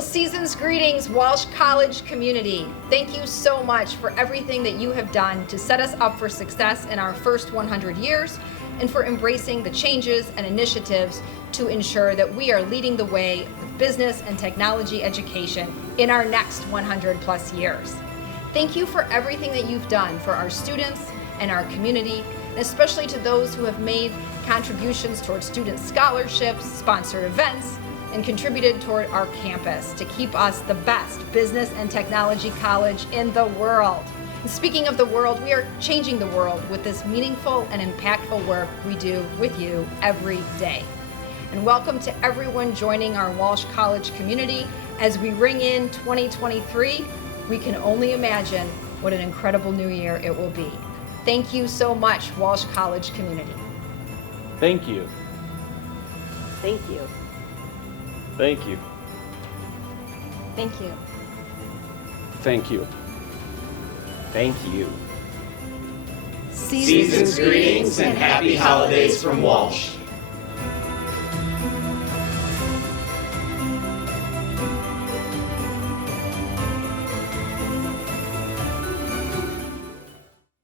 Well, season's greetings, Walsh College community. Thank you so much for everything that you have done to set us up for success in our first 100 years and for embracing the changes and initiatives to ensure that we are leading the way with business and technology education in our next 100 plus years. Thank you for everything that you've done for our students and our community, and especially to those who have made contributions towards student scholarships, sponsored events, and contributed toward our campus to keep us the best business and technology college in the world. And speaking of the world, we are changing the world with this meaningful and impactful work we do with you every day. And welcome to everyone joining our Walsh College community. As we ring in 2023, we can only imagine what an incredible new year it will be. Thank you so much, Walsh College community. Thank you. Thank you. Thank you. Thank you. Thank you. Thank you. Season's greetings and happy holidays from Walsh.